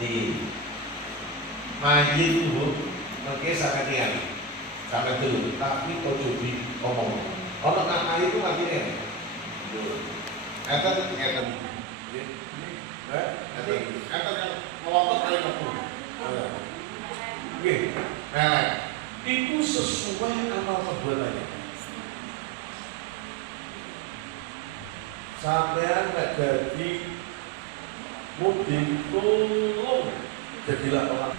Di mayit itu mungkin sangat niat sampai dulu, tapi ojo di omong. Kalau nama itu artinya nanti yang melontot kali ketemu. Oke, nah itu sesuai amal perbuatannya. Sampean nggak jadi mudik tolong jadilah orang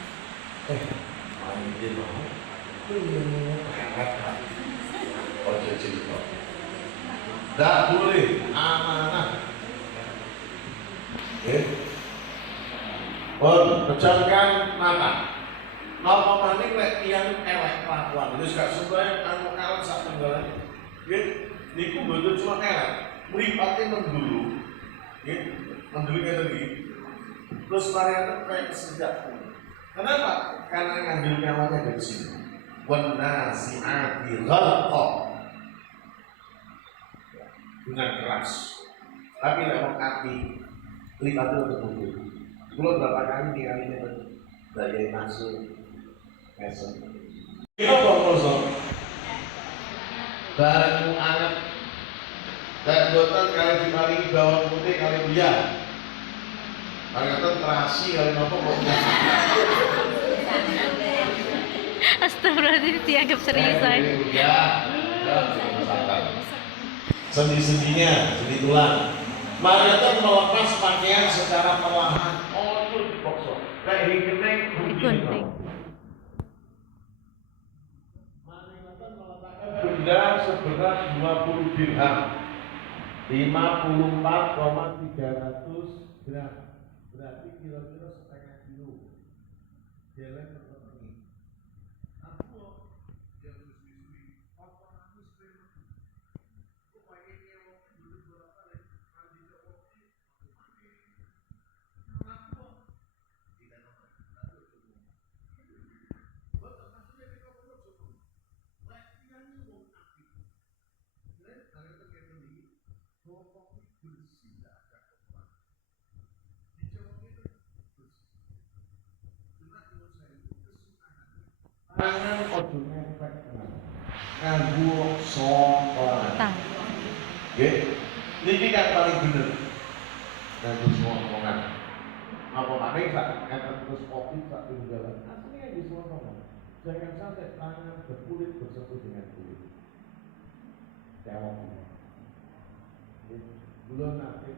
main dia mau hebat ojo cerita tidak boleh amanah pejamkan mata nopo maning lek tiyang elek kelakuan wis gak sembahyang kanggo kalem sak tenggalane nggih niku mboten cuma elek mripate mendulu nggih mendulu ngeten iki terus varian kayak kesedak. Kenapa? Karena ngambil nyawanya dari sini. Wanasi'ati gharqa dengan keras. Tapi lewat hati lipat untuk mobil. Kalau berapa kali tinggalnya daya masuk mesem. Kita proposal. Barang anak dan dokter kali diparingi bawang putih kali dia. Kalian terasi kalian apa kok? Astagfirullahaladzim, dianggap serius saya. Sendi-sendinya, sendi tulang. Mariatan melepas pakaian secara perlahan. Oh itu dipokso. Kayak digunting. Mariatan meletakkan benda seberat 20 dirham, 54,300 gram. Berarti kira-kira setengah kilo. Jalan terpenuhi. Aku yang susu-susu, apa aku sebenarnya? Aku pengen nyewa dulu berapa kali? Mandi kopi, aku mandi. Aku tidak nampak, tapi cukup. Betul, maksudnya kita perlu cukup. Latihan umum aktif. Dan kalian terkendali, kopi bersih tidak ada kotoran. Tangan ojo ngepek nganggo songkongan. Nggih. Niki kan paling bener. Nganggo songkongan. Apa maneh sak enten terus kopi sak tinggalan. Aslinya nganggo songkongan. Jangan sampai tangan berkulit bersentuh dengan kulit. Jawab. Belum nanti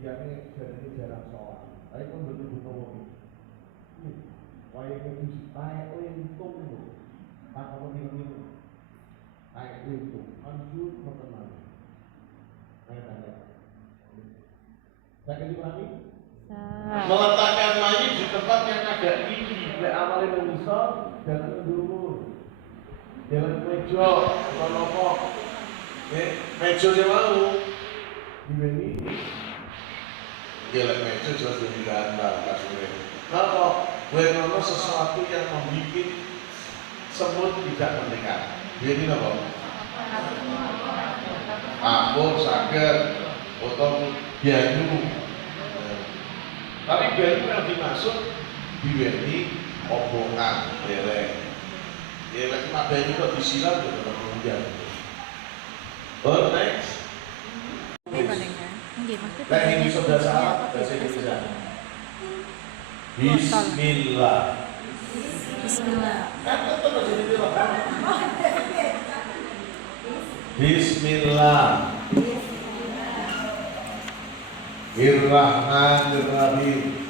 yang ini jarang sholat. Tapi pun betul-betul ngomong. Wayang itu taek lentung itu, tak apa minum taek lentung, anjur mengenal. Tanya. Saya kasih pahami. Meletakkan mayit di tempat yang agak tinggi, awalnya mengisor, jangan mendurun, jangan mejo, atau nopo. Mejo dia mau, dibeli. Jalan meja jelas lebih ganteng kasurnya. Kalau buat sesuatu yang membuat semut tidak mendekat. Jadi apa? Kapur, sakit, potong biayu. Tapi biayu yang dimasuk diweni obongan, dereng. Ya lagi mabenya itu disiram juga kemudian. Oh next. Nah ini sudah salah bahasa Indonesia. Bismillah. Bismillah. Bismillahirrahmanirrahim.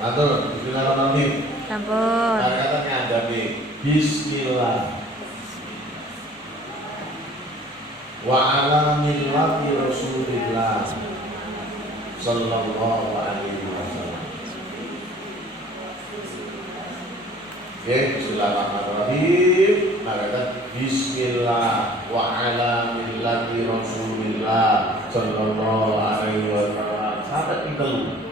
Matur, bismillahirrahmanirrahim. Sampun. Kata ngadapi Bismillah. Wa ala millati Rasulillah sallallahu alaihi wasallam. Oke, bismillahirrahmanirrahim. Maka bismillah wa ala millati Rasulillah sallallahu alaihi wasallam. Sampai itu.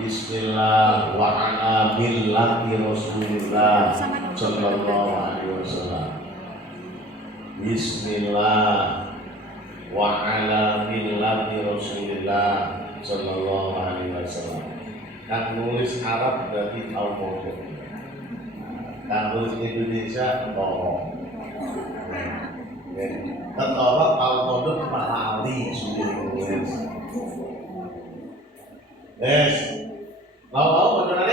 Bismillah wa ala millati Rasulillah sallallahu alaihi wasallam. Bismillah wa ala millati Rasulillah sallallahu alaihi wasallam. Kan nulis Arab berarti tahu pokok. Kan nulis Indonesia tolong. Ketara tahu pokok lali sudah nulis. Yes. Mau benar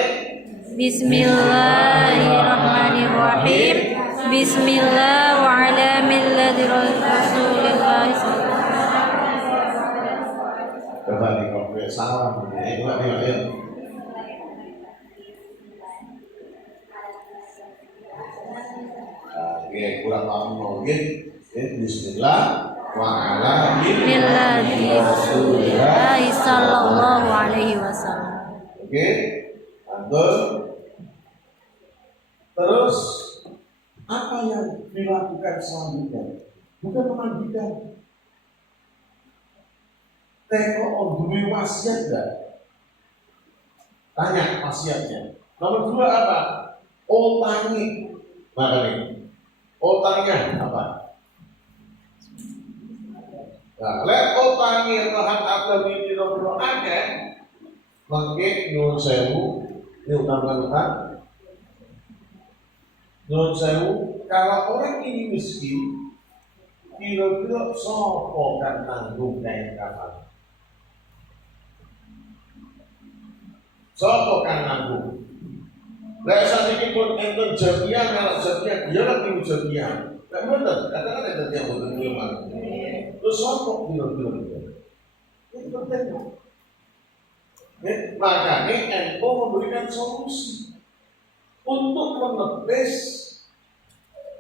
Bismillahirrahmanirrahim. Bismillah wa ala millati Rasulillah. Coba di kopi salam ini, coba di Oke, kurang paham mungkin. Bismillah wa ala Millati Rasulillah sallallahu alaihi wasallam. Oke, lanjut. Terus apa yang dilakukan selanjutnya? Bukan memandikan. Teko duwe wasiat enggak? Tanya wasiatnya. Nomor 2 apa? Otangi. Makanya otangnya apa? Nah, lek otangi rohan agami piro-piro akeh, mangke nyuwun sewu, ini utang-utang. Nyuwun sewu, kalau orang ini miskin, kira-kira sopo kan tanggung kain kafan? Sopo kan nanggung? Lek sakniki pun enten jamiah, kalau jamiah dia lagi jamiah. Lek bener, katakan ada jamiah boten ngeman. Terus sopo kira-kira? Itu penting. Makanya NU memberikan solusi untuk menepis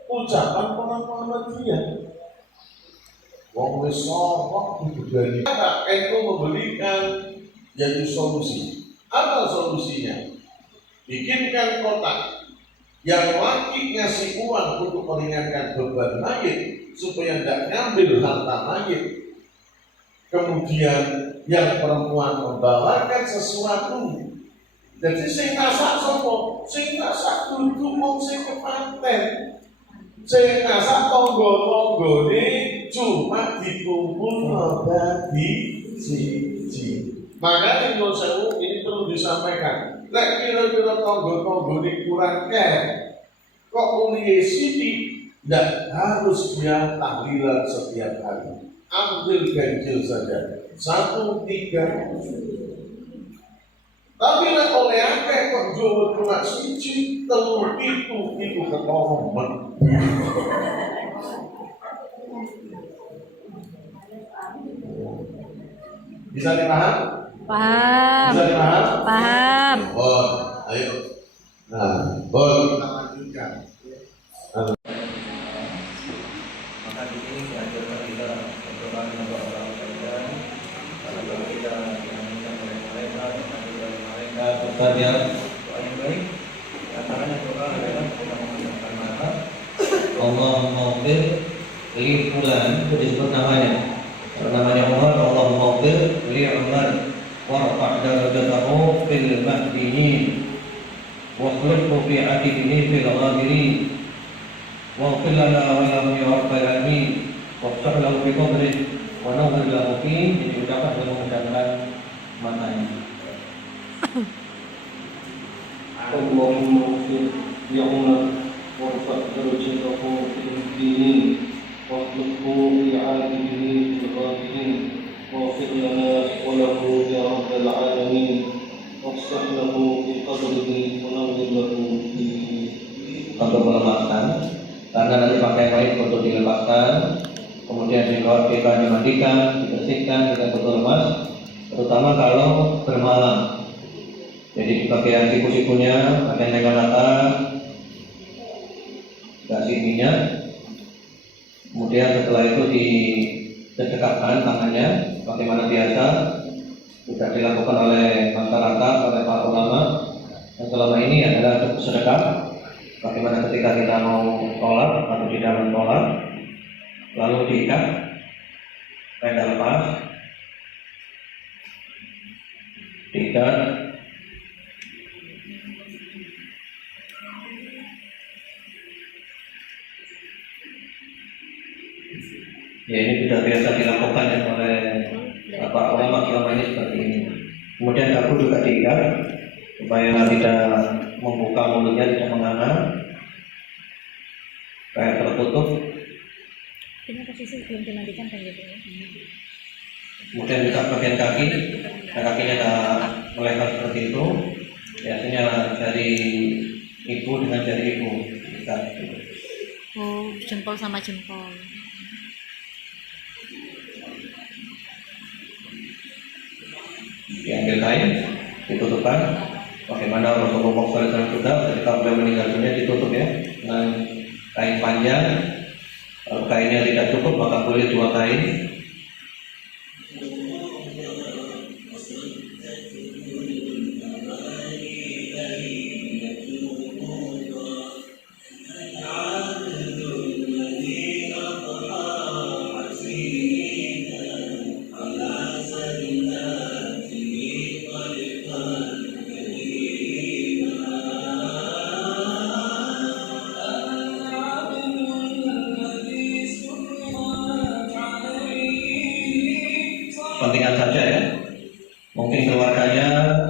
ucapan orang Muhammadiyah. Wong wis sokok dibudani. NU memberikan yaitu solusi. Apa solusinya? Bikinkan kotak yang laki ngasih uang untuk meringankan beban mayit supaya tidak ngambil harta mayit. Kemudian yang perempuan membawakan sesuatu. Jadi sing masak sapa? Sing masak dudu wong sing kepanten. Sing masak tangga-tanggane cuma dikumpul dadi siji. Makanya menurut saya ini perlu disampaikan. Lek kira-kira tangga-tanggane kurang kok uliye sithik, tidak harus dia tahlilan setiap hari. Ambil ganjil saja 1, 3. Tapi lek oleh akeh kok jowo cuma siji, 3, itu ketolongan. Bisa dipaham? Paham. Bisa dipaham? Paham. Oh, ayo. Nah, boleh kita lanjutkan. Maka di sini diajarkan kita untuk mendoa orang kalian, kalau kita menginginkan oleh mereka, dari mereka, berkarya doa yang baik. Antaranya doa adalah kita mengucapkan mata Allahumma ighfir li fulan, itu disebut namanya. Namanya Umar, Allahumma ighfir li Umar warfa' darajatahu fil mahdiyin wa khulqhu fi atibihi fil ghabirin واغفر لنا وله يا رب العالمين وافتح له في قبره ونور له فيه. Jadi ucapan dan mengucapkan matanya. Allahumma ighfir li Umar warfa' darajatahu fil dinin واخلقه في عاقبه في الغابرين واغفر لنا وله يا رب العالمين وافتح له في قبره ونور له فيه. Untuk melepaskan, karena nanti pakai kain untuk dilepaskan, kemudian kita dimandikan, dibersihkan, kita betul lemas, terutama kalau bermalam. Jadi di bagian siku-sikunya, bagian lengan atas, dikasih minyak. Kemudian setelah itu didekatkan tangannya, bagaimana biasa sudah dilakukan oleh masyarakat, oleh para ulama. Dan selama ini adalah sedekah. Bagaimana ketika kita mau sholat atau di dalam sholat, lalu diikat, tenda lepas, diikat, ya ini sudah biasa dilakukan perut juga diikat supaya tidak membuka mulutnya, tidak menganga, supaya tertutup. Ini posisi belum dimandikan kan gitu ya? Kemudian buka bagian kaki, kakinya ada melebar seperti itu. Biasanya dari ibu dengan jari ibu kita. Oh, jempol sama jempol. Diambil kain, ditutupkan. Bagaimana Rasulullah SAW sudah ketika beliau meninggal dunia ditutup ya dengan kain panjang. Kalau kainnya tidak cukup maka boleh 2 kain. Pentingan saja ya. Mungkin keluarganya,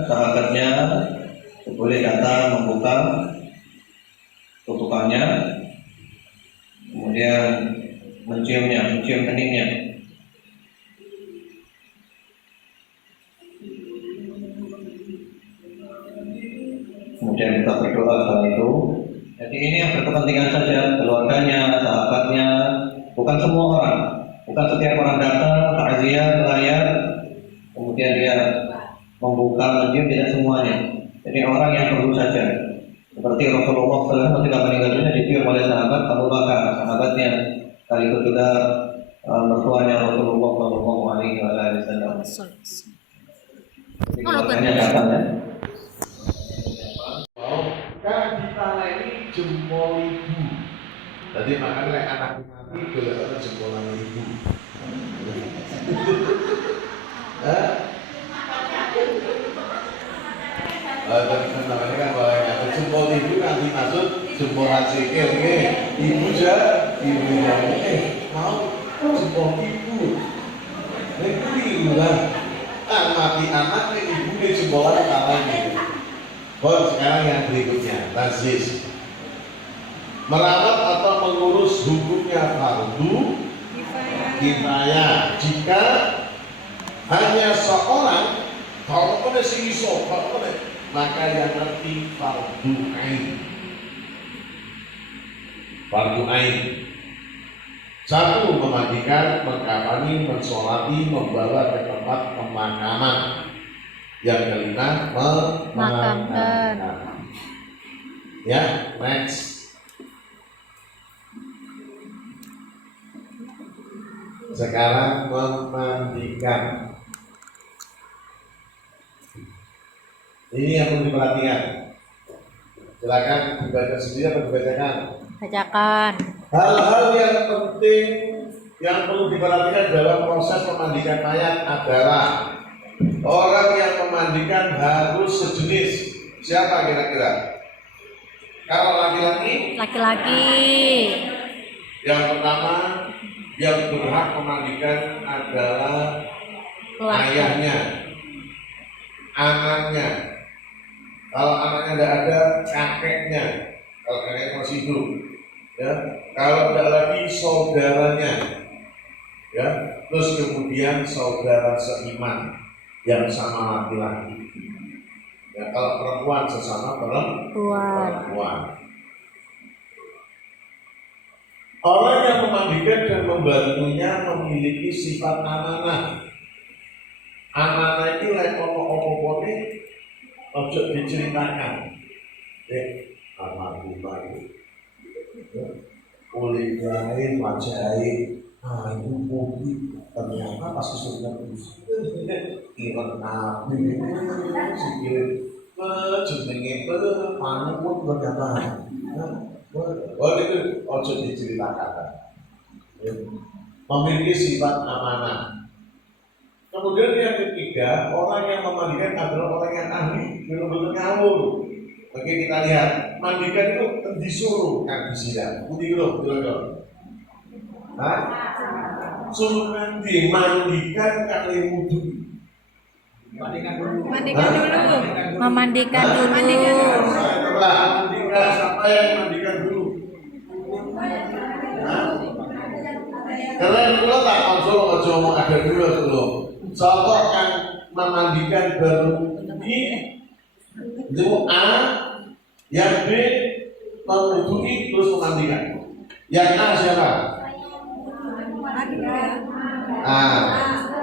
sahabatnya boleh datang membuka tutupannya, kemudian mencium keningnya. Kemudian kita berdoa setelah itu. Jadi ini yang berkepentingan saja, keluarganya, sahabatnya, bukan semua orang. Bukan setiap orang datang, takziah, melayat, kemudian dia membuka, mencium, tidak semuanya. Jadi orang yang perlu saja. Seperti Rasulullah SAW ketika meninggal dunia dicium oleh sahabat Abu Bakar, sahabatnya. Kali itu juga mertuanya Rasulullah SAW. Jadi keluarganya datang ya. Kan kita ini jempol ibu. Jadi makanya anak mati boleh ada jempolan ibu. Tadi namanya kan banyak. Jempol ibu nanti maksud jempol hasikil nih. Ibu yang mau jempol ibu. Ini lah. Mati anak nih ibu nih jempolan tangannya. Sekarang yang berikutnya, nazis. Merawat atau mengurus hukumnya fardu kifayah jika hanya seorang, kalau pada si iso, maka yang ngerti fardu ain. Fardu ain. 1. Memandikan, mengkafani, mensolati, membawa ke tempat pemakaman. Yang kelima, memakamkan. Ya, next. Sekarang memandikan. Ini yang perlu diperhatikan. Silakan dibaca sendiri atau dibacakan. Bacakan. Hal-hal yang penting yang perlu diperhatikan dalam proses memandikan mayat adalah orang yang memandikan harus sejenis. Siapa kira-kira? Kalau laki-laki? Laki-laki. Yang pertama yang berhak memandikan adalah ayahnya, anaknya. Kalau anaknya tidak ada, kakeknya. Kalau kakeknya masih hidup, ya. Kalau tidak lagi saudaranya, ya. Terus kemudian saudara seiman yang sama laki-laki. Ya, kalau perempuan sesama perempuan. Orang yang memandikan dan membantunya memiliki sifat amanah. Amanah itu lek opo-opo ojo diceritakan. Alhamdulillah itu. Kulit lain, wajah itu putih. Ternyata pas kesulitan terus. Iran nabi sikit. Jenenge panu pun berkata. Itu ojo diceritakan. Memiliki sifat amanah. Kemudian yang ketiga, orang yang memandikan adalah orang yang ahli, benar-benar ngawur. Oke, kita lihat, mandikan itu disuruh kan disini. Putih dulu, suruh mandi, mandikan kali wudhu. Mandikan dulu. Memandikan dulu. Setelah mandikan, siapa yang mandikan dulu? Karena kalau tak langsung aja mau ada dulu dulu. Contoh kan memandikan baru di A, yang B menghubungi terus memandikan. Yang A siapa? A.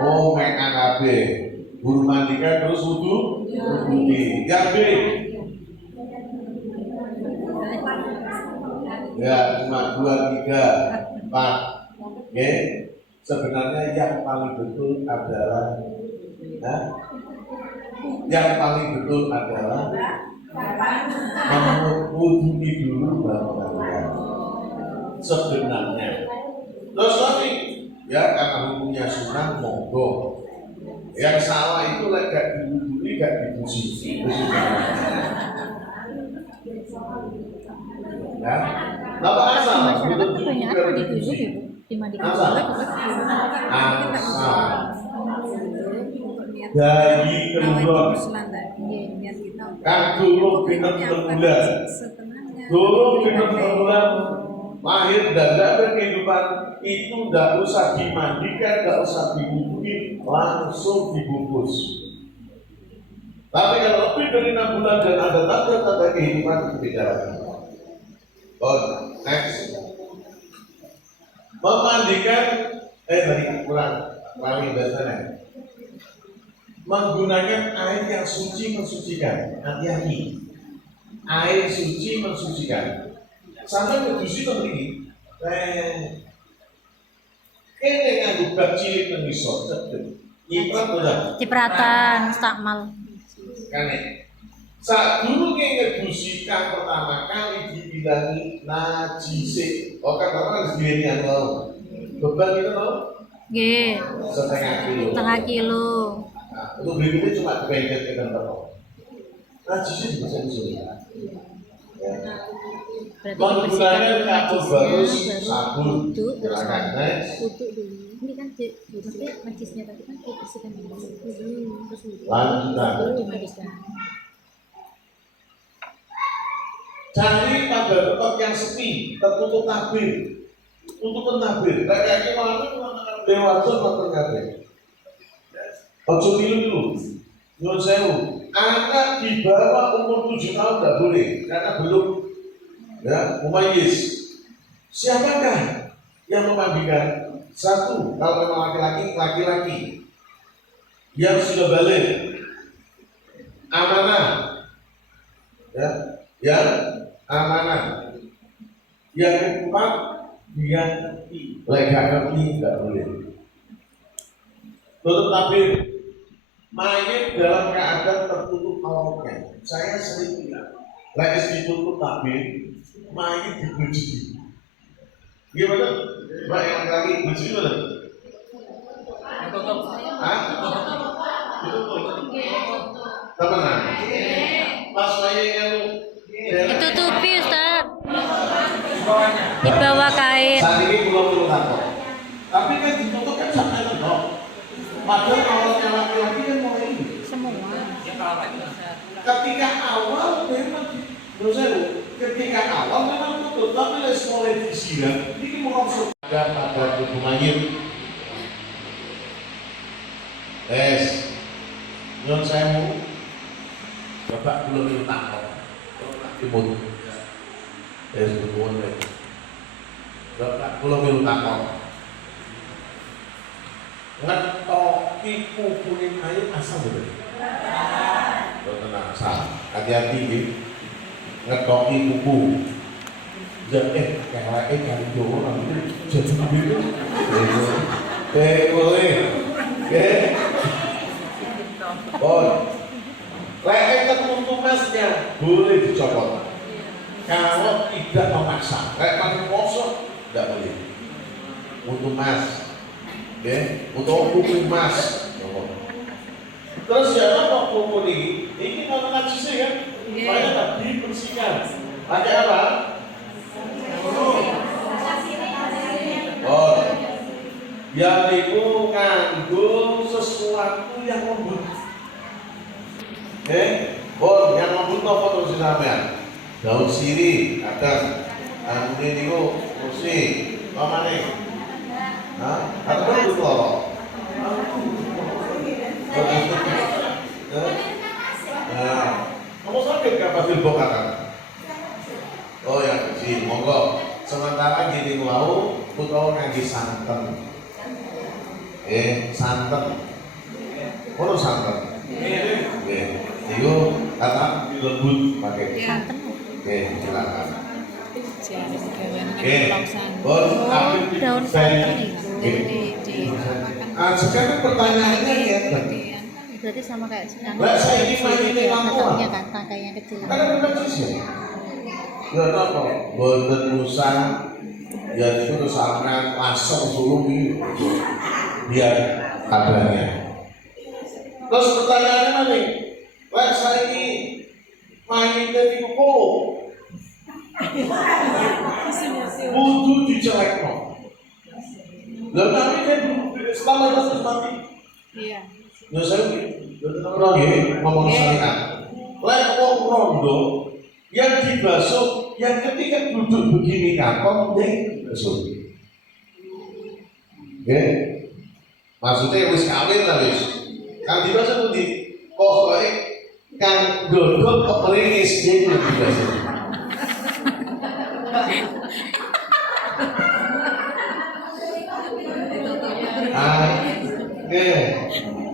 Oh, main AKB. Guru mandikan terus wudhu. Yang B. Ya, cuma 2, 3, 4. Oke. Sebenarnya yang paling betul adalah menghubungi dulu baru kalian. Sebenarnya. Terus lagi, ya karena hukumnya sunnah monggo. Yang salah itu gak dihubungi, gak dipuji. Ya, apa asal? Masyarakat kebanyakan dituduh ibu dimandikan Asal. Dari keluar kan turun pinter bulan, turun pinter bulan lahir dan ada kehidupan itu tidak usah dimandikan, tidak usah dihubungi, langsung dibungkus. Tapi kalau lebih dari 6 bulan dan ada tanda-tanda kehidupan itu beda lagi. Next. Memandikan tadi kurang dasarnya. Menggunakan air yang suci mensucikan. Hati-hati. Air suci mensucikan. Sampai kedusi begini. Ini nganggo bak cilik nang iso cedek. Nyiprat ora? Cipratan, stakmal. Kane. Saat dulu ngedusi kang pertama kali dibilangi najis. Oh kan harus dibilangi yang mau. Beban itu mau? Nggih. Setengah kilo. Nah, untuk berikutnya cuma dibengket ke dalam toko. Najisnya juga bisa disuruh. Ya. Berarti Menggunakan dibersihkan kapur najisnya, bagus, baru sabun, wudhu, terus silakan next. wudhu dulu. Ini kan maksudnya najisnya tadi kan dibersihkan dulu, terus wudhu, Lanjutkan. baru dimandikan. Cari pada tempat yang sepi, tertutup tabir. Tutup tabir. Kayak malam dewasa makan kabeh. Ojo pilu dulu. Nyuwun sewu. Anak di bawah umur 7 tahun tidak boleh karena belum mumayyiz. Siapakah yang memandikan? Satu, kalau memang laki-laki yang sudah balik, amanah, yang amanah. Yang keempat, dia lega ngerti tidak boleh. Tutup tabir, mayat dalam keadaan tertutup auratnya. Saya sering bilang, lagi ditutup tabir, mayat dibujui. Gimana? Mbak yang lagi bujui mana? Hah? Ditutup. Kemana? Pas mayat yang Ditutupi Ustaz. Di bawah kain. saat ini belum takut. Tapi kan ditutup kan sampai tengok. Padahal awalnya laki-laki kan mulai ini. Semua. Ketika awal memang menurut saya, ketika awal memang tutup, tapi mulai disiram. Ini merosot pada tubuh mayat. Menurut saya mau bapak belum takut. Timur. Berbuat baik. Bapak belum takut. Ngetoki kukunin air asal bener. Tenang asal. Hati-hati nih. Ngetoki kuku. Kayak kali Jawa namanya jadi begitu. Boleh. Boleh. Lek tertutup masnya boleh dicopot. Kalau tidak memaksa, kayak pakai poso tidak boleh. Untuk mas, untuk kuku mas. Terus siapa kok kuku ini mau najisnya kan? Supaya tak dibersihkan. Pakai apa? Yang itu nganggo sesuatu yang lembut. Bon, yang ngabut apa terus sampean? Daun sirih, kadang ini niku kursi, apa nih? Hah? Atau betul loro? Nah, kamu sakit gak pas dilbokakan? Oh ya, sih, monggo. Sementara gini mau, putra ngaji santen. Santen. Mana santen? Itu kata lembut pakai. Santen. Silakan. Oh, daun santen itu. Sekarang pertanyaannya ya. Berarti sama kayak sekarang. Lah saya ini mainin lampuan. Tangkainya kan, tangkainya kecil. Kan ada persis ya. Ya apa? Boten Musa. Ya itu terus sampean langsung sulung ini. Biar kabarnya. Terus pertanyaannya mana? Lah saya ini mainin dari kuku. Butuh dijelekno. Lah tapi kan selama itu mati. Iya. Ya saya orang ya ngomong syariat. Lek wong rondo yang dibasuh, yang ketika duduk begini kakon deh basuh. Oke, maksudnya wis kawin lah wis. Kan dibasuh tuh di pokoknya kan dodot keperingis dia yang dibasuh. Oke.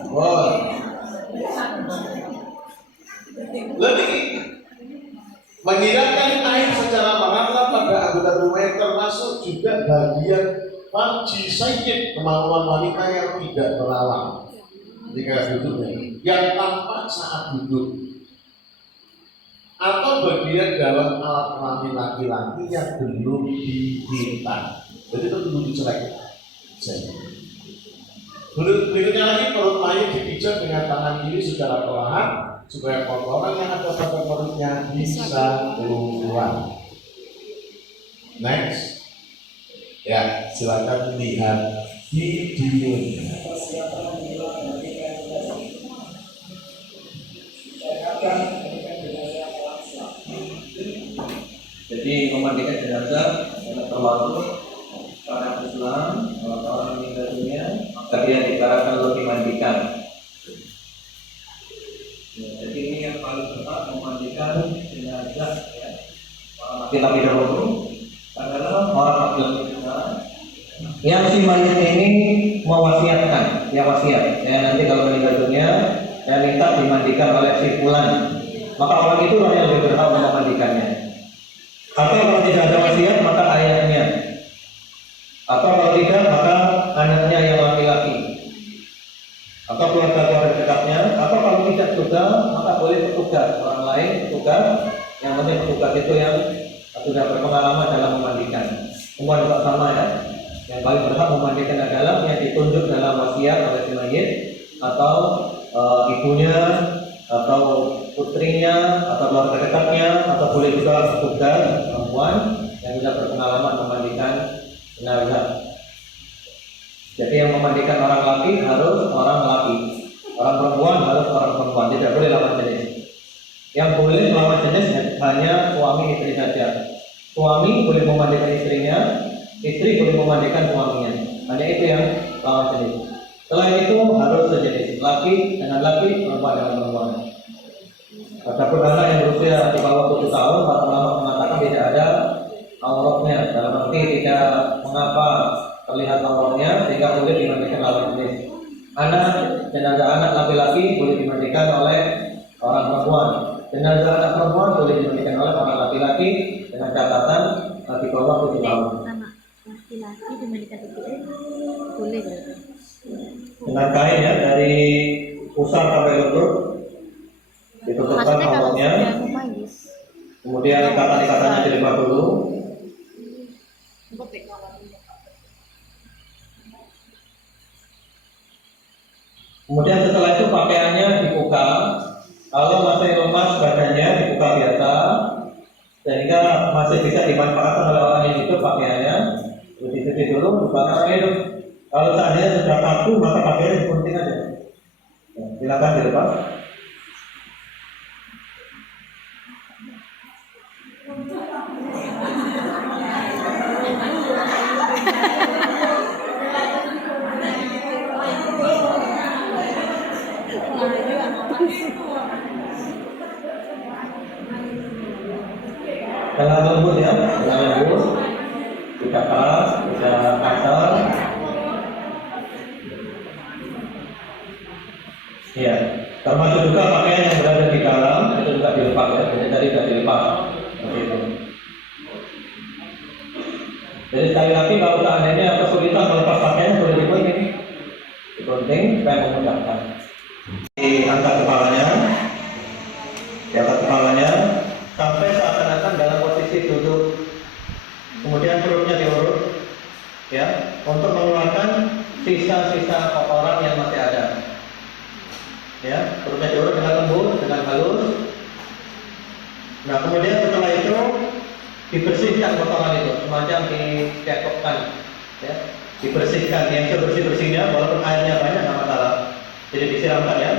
Wow. Lebih menghilangkan air secara merata pada anggota tubuh termasuk juga bagian farji sayyid, kemampuan wanita yang tidak melawan jika duduknya, yang tampak saat duduk, atau bagian dalam alat kelamin laki-laki yang belum dihitam. Jadi itu belum dicelek. Berikutnya lagi perut mayat dipijat dengan tangan kiri secara perlahan supaya kotoran yang ada pada perutnya bisa keluar. Next, ya silakan lihat videonya. Jadi memandikan jenazah sangat terlalu para Islam, orang meninggal dunia, maka dia disarankan untuk dimandikan. Ya, jadi ini yang paling berat memandikan jenazah ya. Laki-laki dahulu adalah orang laki-laki yang si mayit ini mewasiatkan, ya wasiat. Ya nanti kalau meninggal dunia, ya minta dimandikan oleh si fulan. Maka orang itu orang yang lebih berhak memandikannya. Atau kalau tidak ada wasiat maka ayahnya. Atau kalau tidak maka anaknya yang laki-laki. Atau keluarga dekatnya. Atau kalau tidak juga maka boleh petugas orang lain, petugas. Yang penting petugas itu yang sudah berpengalaman dalam memandikan. Semua juga sama ya. Yang paling berhak memandikan adalah yang ditunjuk dalam wasiat oleh si mayit atau ibunya atau putrinya atau keluarga dekatnya atau boleh juga petugas perempuan yang sudah berpengalaman memandikan jenazah. Jadi yang memandikan orang laki harus orang laki, orang perempuan harus orang perempuan, tidak boleh lawan jenis. Yang boleh lawan jenis hanya suami istri saja. Suami boleh memandikan istrinya, istri boleh memandikan suaminya. Hanya itu yang lawan jenis. Selain itu harus sejenis, laki dengan laki, perempuan dengan perempuan. Adapun anak yang berusia di bawah 7 tahun, para ulama mengatakan tidak ada auratnya, dalam arti tidak mengapa terlihat auratnya sehingga boleh dimandikan lawan jenis. Anak jenazah anak laki-laki boleh dimandikan oleh orang perempuan. Jenazah anak perempuan boleh dimandikan oleh orang laki-laki dengan catatan di bawah 7 tahun. Anak laki-laki dimandikan boleh berarti. Dengan kain ya dari pusar sampai lutut ditutupkan auratnya. Kemudian ikatan-ikatannya dilipat dulu. Kemudian setelah itu pakaiannya dibuka. Kalau masih lemas badannya dibuka biasa, sehingga masih bisa dimanfaatkan oleh orang yang hidup pakaiannya. Dicuci dulu, bukan orang hidup. Kalau seandainya sudah kaku, maka pakaiannya digunting aja. Silakan dilepas. Dengan lembut ya, dengan lembut. Bisa keras, bisa kasar. Iya, termasuk juga pakaian yang berada di dalam itu juga dilepas ya. Jadi tadi sudah dilepas. Seperti itu. Jadi sekali lagi kalau seandainya kesulitan melepas pakaian boleh digunting. Digunting supaya memudahkan. Diangkat kepalanya, diangkat kepalanya sampai seakan-akan dalam posisi duduk. Kemudian perutnya diurut, ya, untuk mengeluarkan sisa-sisa kotoran yang masih ada. Ya, perutnya diurut dengan lembut, dengan halus. Nah, kemudian setelah itu dibersihkan kotoran itu, semacam dicekokkan, ya, dibersihkan yang sebersih-bersihnya, walaupun airnya banyak nggak masalah. Jadi disiramkan ya,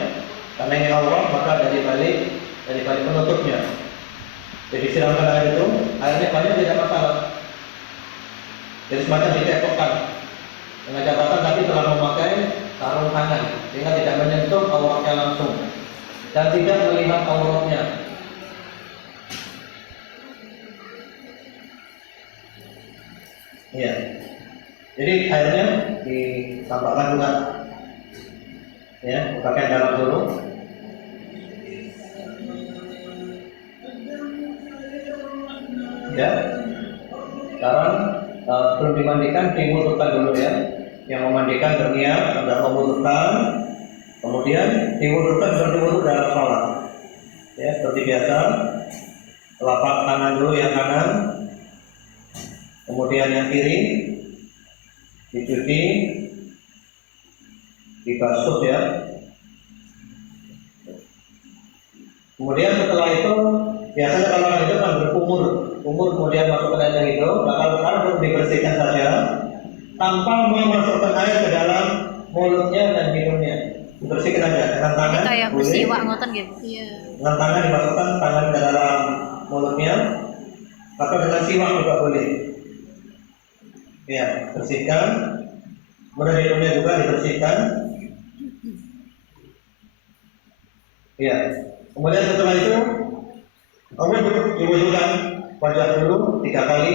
karena ini Allah maka dari balik penutupnya. Jadi disiramkan air itu, airnya banyak tidak masalah. Jadi semacam dicekokkan. Dengan catatan tadi telah memakai sarung tangan sehingga tidak menyentuh auratnya langsung dan tidak melihat auratnya. Iya. Jadi airnya ditampakkan juga. Ya, pakaian dalam dulu. Ya. Sekarang sebelum dimandikan diwudhukan dulu ya. Yang memandikan berniat sudah memwudhukan, kemudian diwudhukan berwudhu dalam sholat. Ya, seperti biasa. Telapak tangan dulu yang kanan, kemudian yang kiri dicuci, dibasuh ya. Kemudian setelah itu biasanya kalau orang itu kan berkumur kemudian masukkan air yang itu, bakal sekarang dibersihkan saja tanpa memasukkan air ke dalam mulutnya dan hidungnya. Dibersihkan aja dengan tangan. Kayak bersiwak ngoten gitu. Iya. Dengan tangan dimasukkan tangan ke dalam mulutnya, atau dengan siwak juga boleh. Ya, bersihkan. Kemudian hidungnya juga dibersihkan. Ya. Kemudian setelah itu, kemudian diwujudkan wajah dulu 3 kali.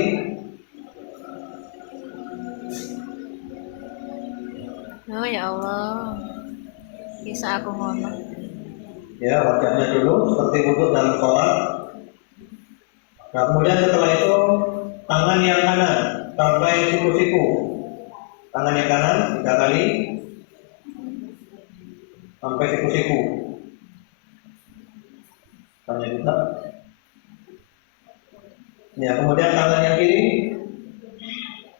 Oh ya Allah, bisa aku ngomong. Ya, wajahnya dulu seperti wudhu dalam sholat. Nah, kemudian setelah itu tangan yang kanan sampai siku-siku. Tangan yang kanan 3 kali sampai siku-siku. Tangan juga. Ya, kemudian tangan yang kiri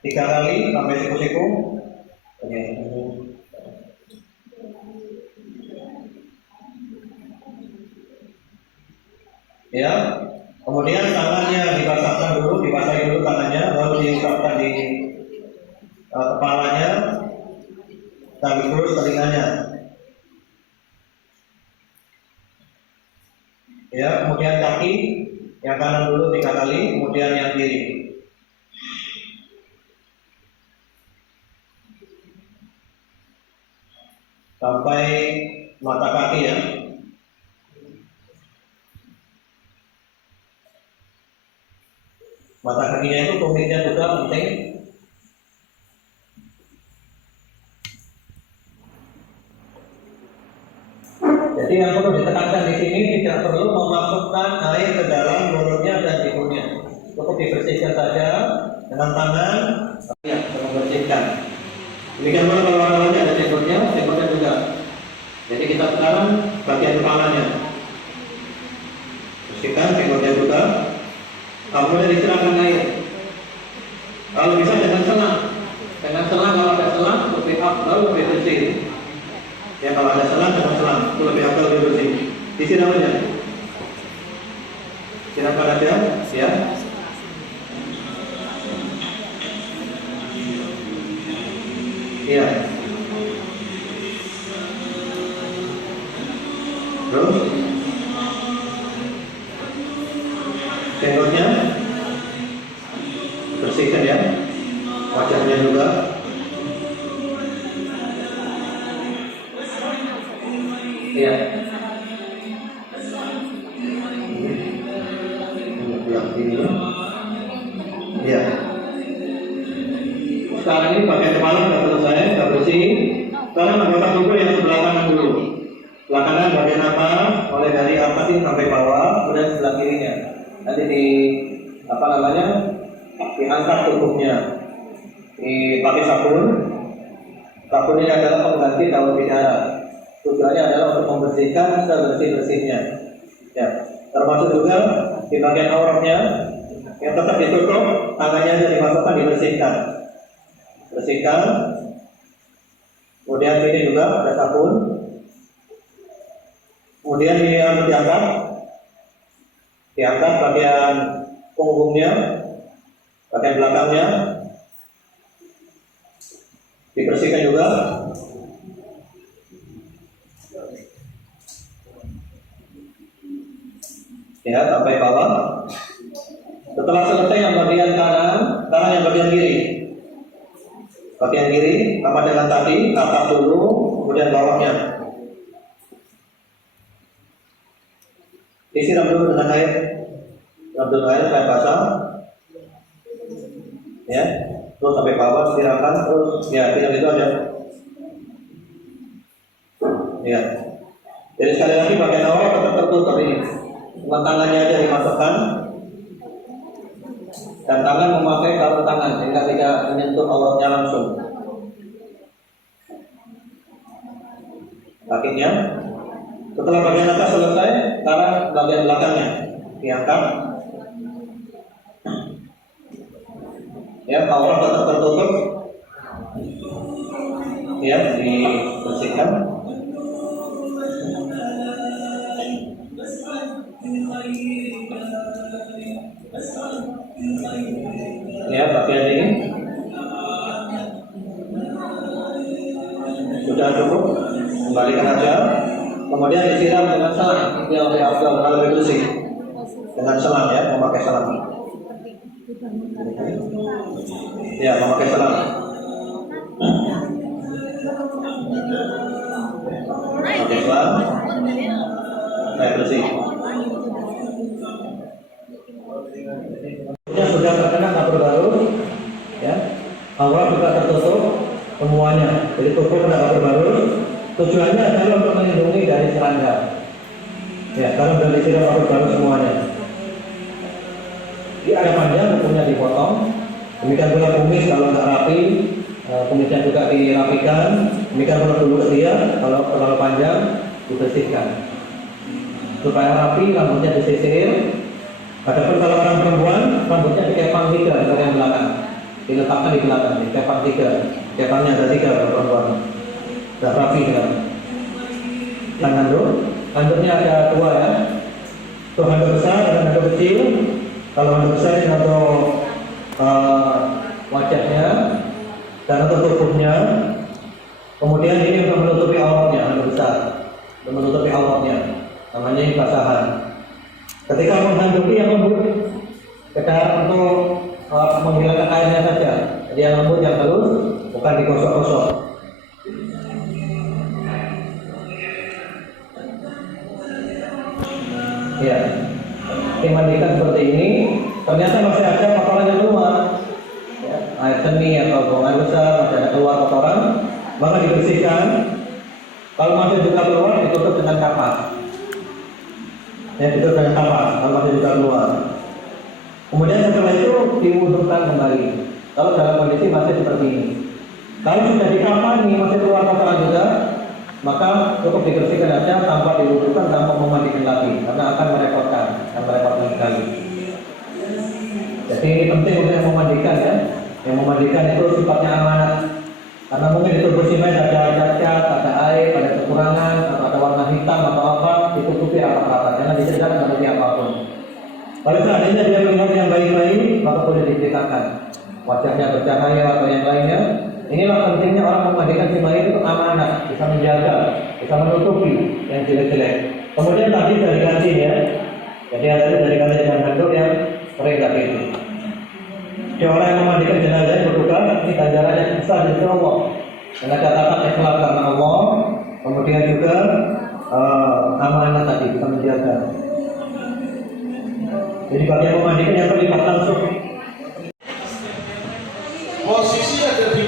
3 kali sampai siku-siku. Ya, kemudian tangannya dibasahkan dulu, dibasahi dulu tangannya, lalu diusapkan di kepalanya, sekaligus telinganya. Ya, kemudian kaki yang kanan dulu 3 kali, kemudian yang kiri. Sampai mata kaki ya. Mata kakinya itu tumitnya juga penting. Jadi yang perlu ditekankan di sini tidak perlu memasukkan air ke dalam mulutnya dan hidungnya. Cukup dibersihkan saja dengan tangan yang membersihkan. Demikian pula kalau orang ada jenggotnya juga. Jadi kita sekarang bagian kepalanya. Bersihkan jenggotnya juga. Kemudian disiramkan air. Kalau bisa dengan selang. Dengan selang, kalau ada selang lebih afdal, lebih bersih. Ya, kalau ada selang dengan selang itu lebih afdal, lebih bersih. Disiram aja. Siramkan aja, ya. Iya. Terus jenggotnya bersihkan ya, wajahnya juga. Iya. Yang ini. sekarang ini bagian kepala sudah selesai, sudah bersih. Sekarang anggota tubuh yang sebelah kanan dulu. Sebelah kanan bagian apa? Mulai dari atas ini sampai bawah, kemudian sebelah kirinya. Nanti di apa namanya? Diangkat tubuhnya, dipakai sabun. Sabun ini adalah pengganti daun bidara. Tujuannya adalah untuk membersihkan sebersih-bersihnya. Ya, termasuk juga di bagian auratnya yang tetap ditutup, tangannya aja dimasukkan, dibersihkan. Bersihkan. Kemudian ini juga ada sabun. Kemudian ini harus diangkat bagian punggungnya, bagian belakangnya, dibersihkan juga. Ya, sampai bawah. Setelah selesai yang bagian kanan, sekarang yang bagian kiri. Bagian kiri sama dengan tadi, atas dulu, kemudian bawahnya. Disiram dulu dengan air. Siram dulu air sampai basah. Ya, terus sampai bawah siramkan, terus ya siram itu aja. Ya. Jadi sekali lagi bagian awal tetap tertutup ini. Cuma tangannya aja dimasukkan. Dan tangan memakai sarung tangan sehingga tidak menyentuh auratnya langsung. Kakinya. Setelah bagian atas selesai, sekarang bagian belakangnya diangkat. Ya, aurat tetap tertutup. Ya, dibersihkan. Ya, bagian ini sudah cukup, kembalikan aja. Kemudian disiram dengan selang, yang lebih afdal, lebih bersih. Dengan selang ya, memakai selang. Ya, memakai selang. Pakai selang, saya bersih. Yang sudah terkena kabur baru, ya, aurat juga tertutup semuanya. Jadi tubuh kena kabur baru. Tujuannya adalah untuk melindungi dari serangga. Ya, karena sudah disiram kabur baru semuanya. Di area panjang kukunya dipotong. Demikian pula kumis kalau nggak rapi, kumisnya juga dirapikan. Demikian pula bulu ketiak kalau terlalu panjang dibersihkan. Supaya rapi, rambutnya disisir. Adapun kalau orang perempuan, rambutnya dikepang 3 di bagian belakang, diletakkan di belakang, dikepang 3. Kepangnya ada 3 kalau perempuan. Sudah rapi kan? Dan handuknya ada 2 ya. Itu handuk besar dan handuk kecil. Kalau handuk besar ini untuk wajahnya dan untuk tubuhnya. Kemudian ini untuk menutupi auratnya, handuk besar, untuk menutupi auratnya. Namanya ini basahan. Ketika menghanduki yang lembut, sekedar untuk menghilangkan airnya saja. Jadi yang lembut, yang halus, bukan digosok-gosok. Ya, dimandikan seperti ini. Ternyata masih ada kotoran yang keluar, ya, air seni atau buangan besar, masih ada keluar kotoran, maka dibersihkan. Kalau masih juga keluar, ditutup dengan kapas. Ya, itu dengan kapas, kalau masih juga keluar. Kemudian setelah itu diwudhukan kembali. Kalau dalam kondisi masih seperti ini. Kalau sudah dikapani masih keluar kotoran juga, maka cukup dibersihkan saja tanpa diwudhukan, tanpa memandikan lagi, karena akan merepotkan sekali. Jadi ini penting untuk yang memandikan ya. Yang memandikan itu sifatnya amanat. Karena mungkin itu bersihnya ada cacat, ada air, ada kekurangan, atau ada warna hitam atau apa, ditutupi rata-rata, jangan diceritakan seperti apapun. Kalau seandainya dia melihat yang baik-baik, maka boleh diceritakan. Wajahnya bercahaya atau yang lainnya. Inilah pentingnya orang memandikan si mayit itu amanah, bisa menjaga, bisa menutupi yang jelek-jelek. Kemudian tadi dari ganti ya. Jadi ada dari ganti dengan handuk yang sering tadi itu. Jadi orang yang memandikan jenazah yang berduka, ini ganjarannya besar dari Allah. Dengan catatan ikhlas karena Allah, kemudian juga amanah tadi bisa menjaga. Jadi bagi yang memandikan yang terlibat langsung. Posisinya ada di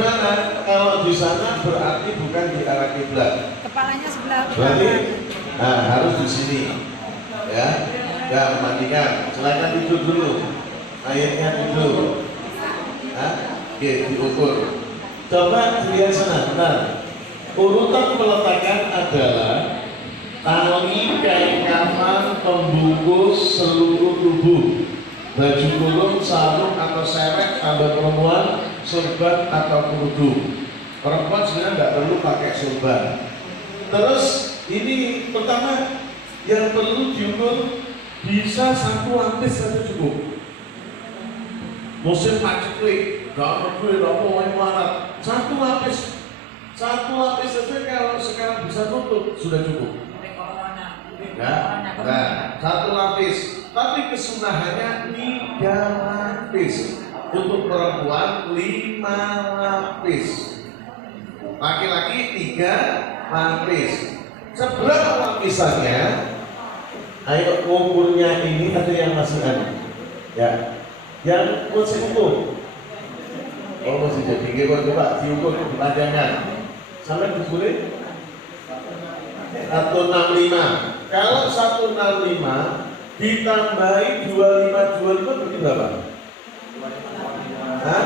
kalau di sana berarti bukan di arah kiblat. Kepalanya sebelah Berarti harus di sini. Ya. Ya, mandikan. Silakan duduk dulu. Ayatnya duduk. Oke, diukur. Coba lihat sana, benar. Urutan peletakan adalah tali kain kafan pembungkus seluruh tubuh, baju kurung, sarung atau serek, tambah perempuan, sorban atau kerudung. Perempuan sebenarnya nggak perlu pakai sorban. Terus ini pertama yang perlu diukur bisa satu lapis saja cukup. Musim paceklik, nggak perlu apa warat. Satu lapis saja kalau sekarang bisa tutup sudah cukup. Ya, nah, satu lapis. Tapi kesunahannya 3 lapis. Untuk perempuan 5 lapis. Laki-laki 3 lapis. Seberapa lapisannya? Ayo ukurnya ini ada yang masih ada. Ya, yang masih ukur. Oh masih jadi. Coba diukur dipanjangkan. Sampai diukurin 165. Kalau 165 ditambahi 25 berarti berapa? Hah?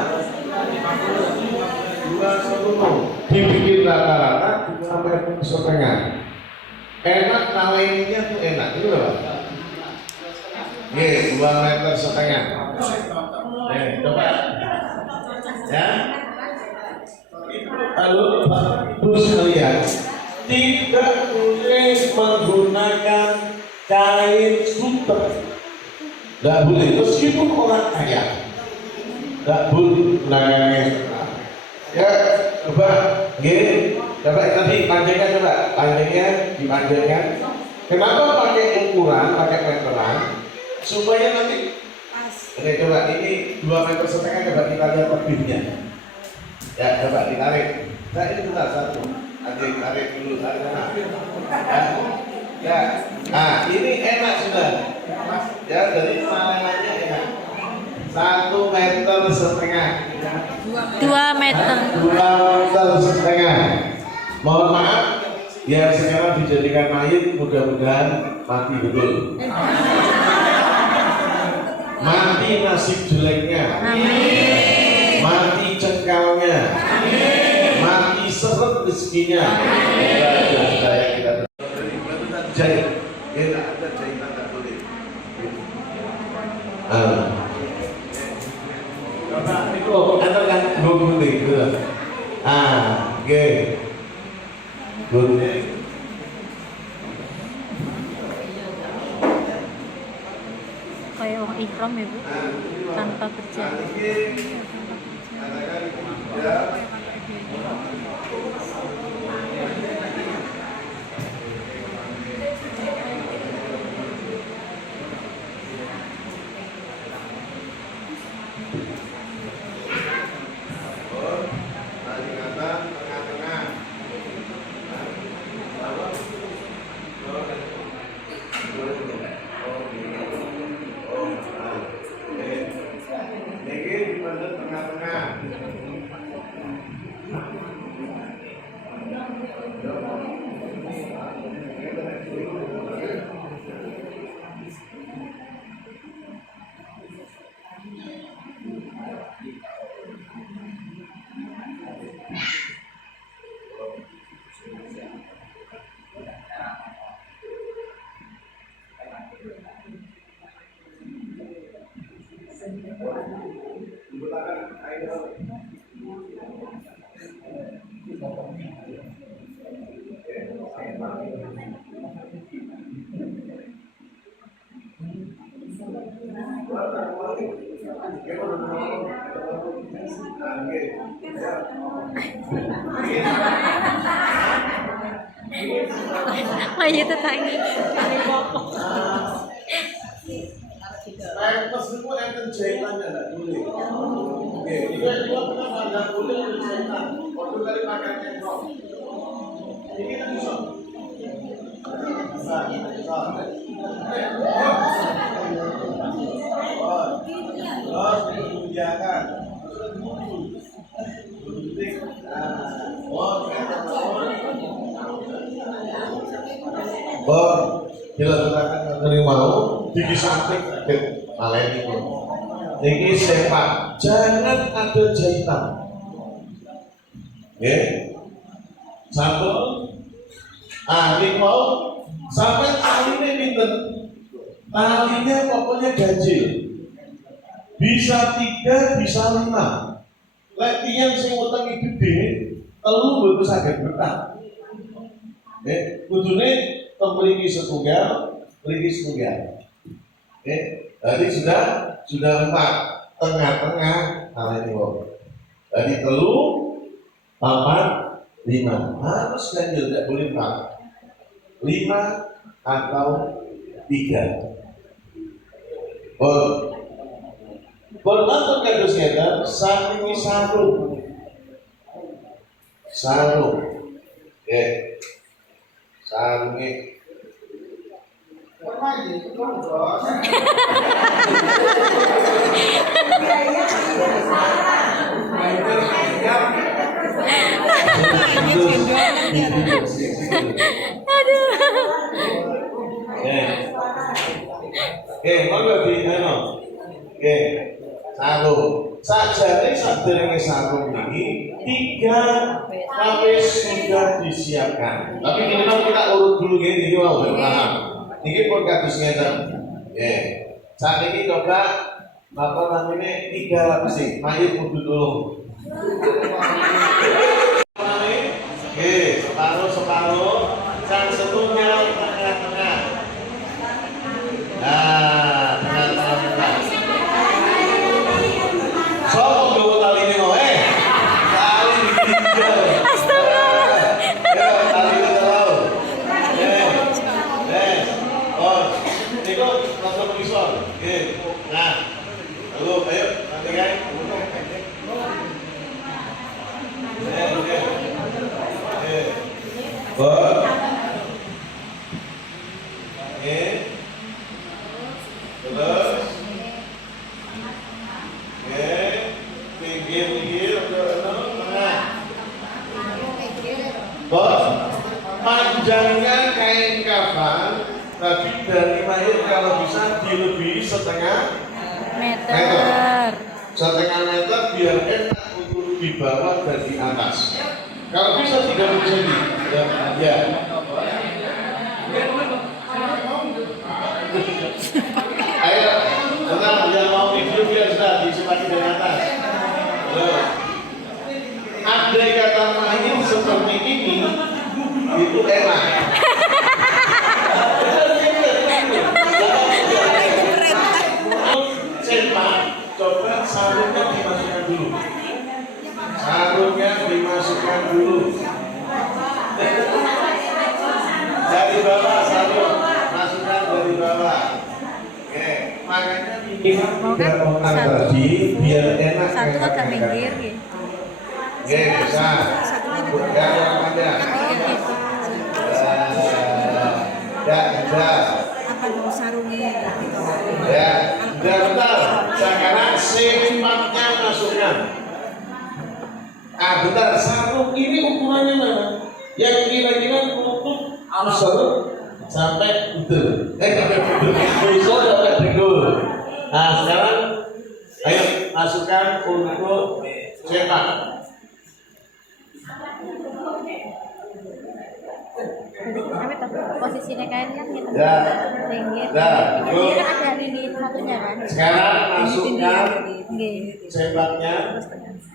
210. Dibikin rata-rata sampai setengah. Enak nalainnya tuh enak. Itu berapa? Yes, 2,5 meter. Coba. Ya. Lalu Ibu sekalian, tidak boleh menggunakan kain skuter. Tidak boleh, meskipun orang kaya. Tidak boleh menggunakan kain skuter. Ya, coba, gini, coba tadi panjangnya coba, panjangnya dipanjangkan. Kenapa pakai ukuran, pakai meteran? Supaya nanti, oke coba ini 2,5 meter, coba kita lihat lebihnya. Ya, coba ditarik. Nah ini bentar satu. Adik tarik dulu, tarik sana. Ya. Nah, ini enak sudah. Ya, jadi malangannya enak. 1,5 meter. 2 meter. 2,5 meter. Mohon maaf, yang sekarang dijadikan mayit mudah-mudahan mati betul. Mati nasib jeleknya. Amin. Mati cengkalnya. Amin. Mati seret rezekinya. Saya kita jahit. Tidak ada jahitan tak boleh. Bapak itu antar kan gunting gitu. Oke. Gunting. Kayak orang ikhram ya Bu, tanpa kerja. Ayo tetangi. Meskipun enten jahitannya enggak boleh. Oke, juga kenapa enggak boleh ada jahitan? Waktu kali makan tengkok. Ini kan bisa. Terus dibiarkan. di samping kaget maleni pun. Niki sepak, jangan ada jahitan. Ya, satu. Ini mau sampai talinya pinter. Talinya pokoknya ganjil. Bisa 3, bisa 5. Lek tiyang sing wetenge gede, telu mboten saged betah. Kudune mriki setunggal, mriki setunggal. Jadi sudah 4, tengah-tengah ini kok. Jadi 3, 4, 5. Harus ganjil, tidak boleh 4. 5 atau 3. Nonton kados ngeten sakniki sarung. Sarunge. Monggo dineno. Sarung. Sajane saderenge sarung ini 3 lapis sudah disiapkan. Tapi minimal kita urut dulu nggih niki mau paham. Niki pun kados ngeten. Saat ini coba apa namanya 3 lapis sih. Mayit kudu dulu. Separuh. Sang setunggal tengah-tengah. Nah, tengah-tengah. Sopo nggawa taline kok tali ditinggal. Astaga. Ya, tali terlalu. Niku langsung mengisor. Nah. Lalu ayo nanti kan. Terus. Pinggir tengah. Panjangnya kain kafan, tapi dari mayit kalau bisa dilebihi setengah meter. Setengah meter biar enak untuk dibawa dan di atas. Kalau bisa 30 cm. Ya. Ayo, tenang, yang mau video biar sudah disepaki dari atas. Andai kata main seperti ini, itu enak. Cepat, coba sarungnya dimasukkan dulu. Dari bawah sarung, masukkan dari bawah. Makanya bikin tadi biar enak. Satu agak minggir gitu. Bisa. Ya, ada. Apa dulu sarungnya? Ya, bentar. Sekarang simpatnya masukkan. Bentar, sarung ini ukurannya mana? Yang kira-kira untuk sarung sampai itu. Usul sampai dengkul. Nah, sekarang ayo masukkan untuk cetak. Posisinya kain kan gitu. Ya. Minggir. Ya. Ini kan ada lini satunya kan. Sekarang masukkan cetaknya.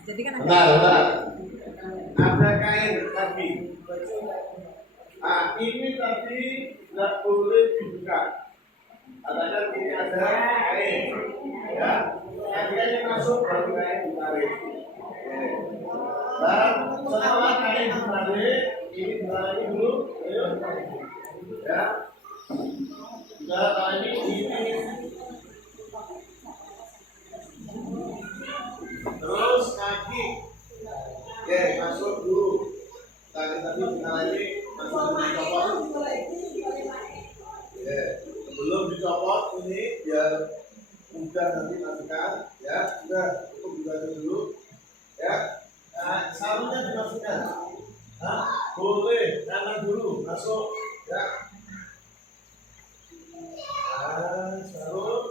Jadi kan Bentar. Ada kain tapi. Ini tadi nggak boleh dibuka. Ada ini ada kain, ya. Kainnya masuk baru kain ditarik. Dan setelah kain ditarik, ini ditarik dulu, ayo. Ya. Sudah tadi ini. Terus kaki, masuk dulu. Tadi ditarik, masuk dicopot. Sebelum dicopot ini biar mudah nanti masukkan, ya. Sudah cukup dibaca dulu, ya. Sarungnya dimasukkan. Boleh kanan dulu masuk, ya. Sarut.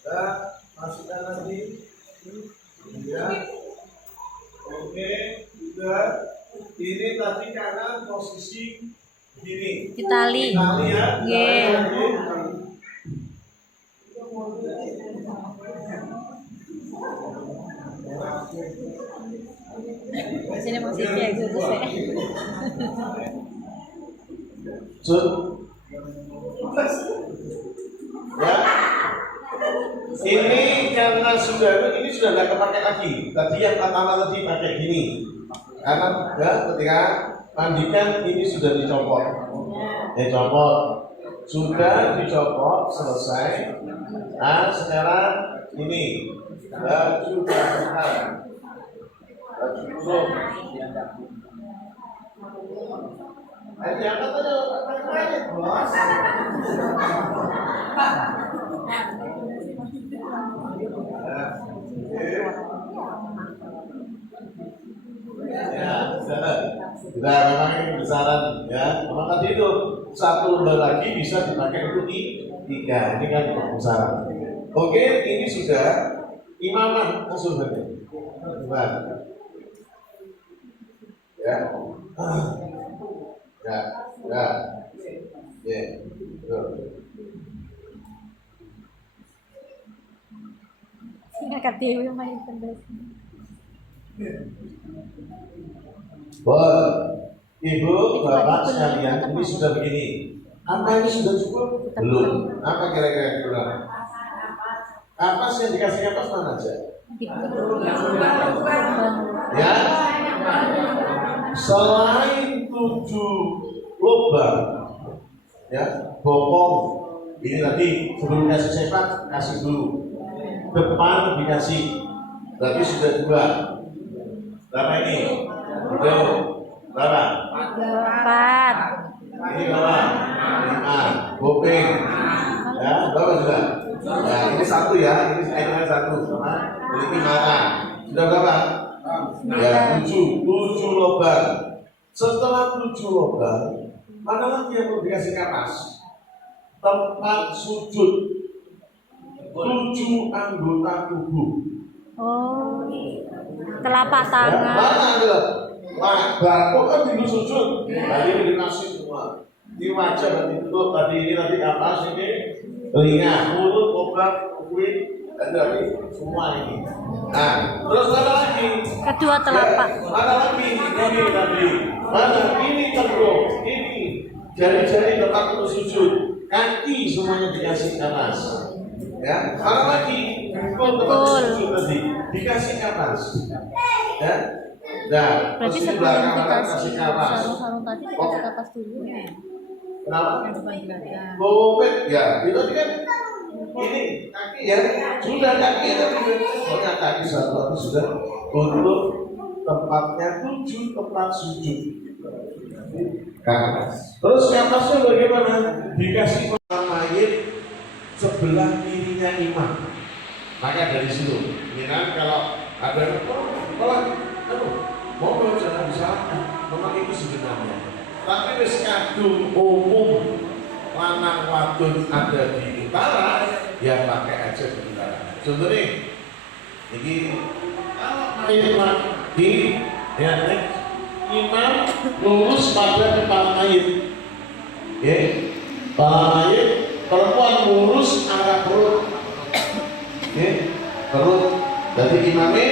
Dan masukkan lagi. Ya. Oke, sudah. Ini tadi kanan posisi gini. Ditali. Tali ya. Nggih. Sini posisi eksotis ya. Sun. Ya. Ini karena ini sudah nggak kepake lagi. Tadi yang pertama tadi pakai gini. Karena ya, ketika mandikan ini sudah dicopot. Dicopot. Sudah dicopot, selesai. Nah, sekarang ini baju bahan. Baju kurung. Ini apa tuh? Bos. Ya, sudah memang ini besaran ya. Memang tadi itu satu lembar lagi bisa dipakai untuk tiga. Ini kan besaran. Oke, ini sudah imaman usulnya. Ya. Ya, ya. Ya. Ngangkat dewi main pendas. Ibu, bapak sekalian, ini sudah begini. Apa ini sudah cukup? Belum. Apa kira-kira kurang? Apa sih yang dikasih kapas mana aja? Ya. Selain 7 lubang, ya, bokong. Ini tadi sebelum kasih sepak, kasih dulu. Depan dikasih, berarti sudah 2. Berapa ini? Berapa? 4. Ini berapa? 5. Bopeng. Ya, berapa sudah? Ya, ini 1 ya. Ini hitungan 1 sama ini mana? Sudah berapa? Ya, 7 lubang. Setelah 7 lubang, mana lagi yang perlu dikasih kapas? Tempat sujud. 7 anggota tubuh. Oh, telapak Ya, tangan. mana ada? Batu kan tidur sujud. Tadi ini dikasih semua. Ini wajah nanti tutup. Tadi ini nanti kapas ini telinga, mulut, obat, kulit, dan tadi semua ini. Nah, terus mana lagi? Kedua telapak. Ya, mana lagi? Ini tadi. Mana? Ini terus. Ini jari-jari tempat untuk sujud. Kaki semuanya dikasih kapas. Ya, mana lagi? Tempat sujud tadi dikasih kapas. Ya. Nah, Berarti terus di sebelum belakang mana dikasih kasih kapas. sarung-sarung tadi dikasih kapas dulu. Kenapa? Bobet ya, itu kan ini kaki ya, sudah kaki tadi pokoknya kaki satu sudah untuk tempatnya 7 tempat sujud. Kapas. Terus kapasnya bagaimana? Dikasih mayit sebelah kirinya imam. Maka dari situ, ini kan kalau ada mau jangan disalahkan, memang itu sebenarnya. Tapi wis kadung umum lanang wadon ada di utara, ya pakai aja di utara. Contohnya, ini kalau mati, ya imam lurus pada kepala mayit, ya, kepala mayit, perempuan lurus arah perut, ya, perut. Jadi imamnya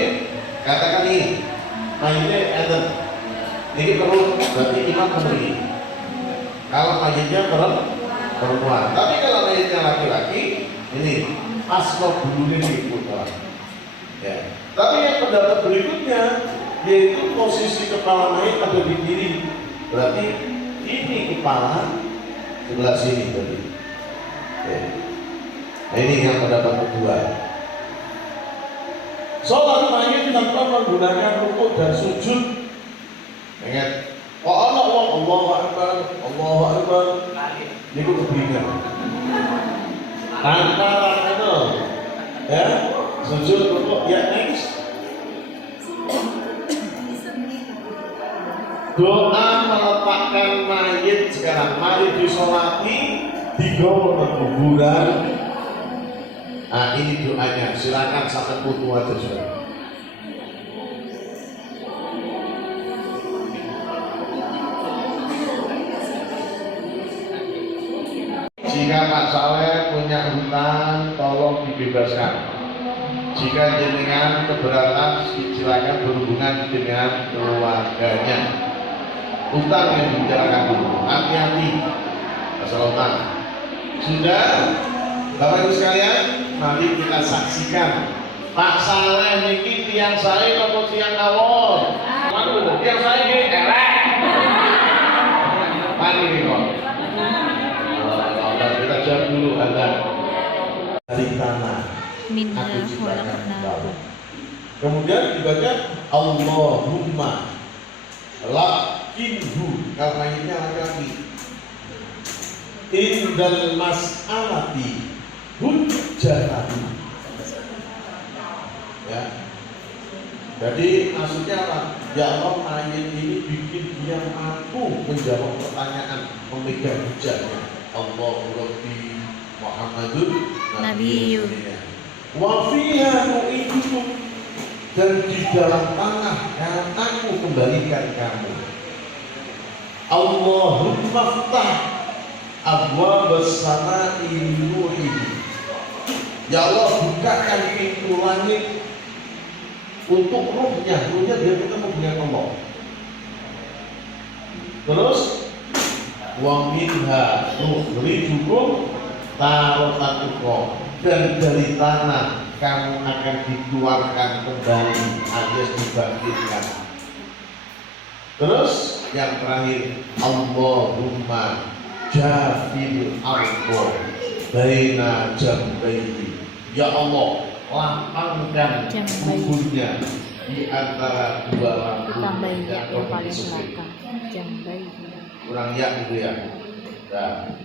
katakan ini, mayitnya ada. Ini perlu berarti imam memberi. Kalau mayitnya perempuan, tapi kalau mayitnya laki-laki, ini asal bulunya diputar. Ya. Tapi yang pendapat berikutnya, yaitu posisi kepala mayit ada di kiri. Berarti ini kepala sebelah sini tadi. Ya. Nah, ini yang pendapat kedua. Sholat mayit tanpa menggunakan rukuk dan sujud. Ingat, Allahu Akbar, ini kok kebingungan. Tanpa itu, ya, sujud rukuk, ya next. Doa meletakkan mayit sekarang, mayit disolati, digawa ke kuburan. Nah ini doanya, silakan sampai foto aja sudah. Jika Pak Saleh punya hutang, tolong dibebaskan. Jika jenengan keberatan, silakan berhubungan dengan keluarganya. Hutang yang dibicarakan dulu, hati-hati masalah hutang. Sudah, Bapak Ibu sekalian, mari kita saksikan Pak Saleh niki tiang saya atau tiang awal. Mana tiang saya ini elek. Mari nih kok. Kita jawab dulu ada dari tanah. Aku ciptakan kamu. Kemudian dibaca Allahumma lakinhu, karena ini laki-laki. Indal mas'alati hujjatahu. Ya. Jadi maksudnya apa? Ya Allah, mayit ini bikin dia mampu menjawab pertanyaan, memegang hujahnya. Allahu Rabbi Muhammadun Nabiyyun. Wa fiha nu'idukum, dan di dalam tanah yang aku kembalikan kamu. Allahumma ftah abwabas sama'i nurihi. Ya Allah, bukakan pintu langit untuk ruhnya dia ketemu dengan Allah. Terus wa minha nukhrijukum taratan ukhra, dan dari tanah kamu akan dikeluarkan kembali alias dibangkitkan. Terus yang terakhir, Allahumma jafil ardo baina jambaihi. Ya Allah, lapangkan kuburnya di antara dua lampu yang paling belakang. Jambai. kurang ya gitu ya. Nah.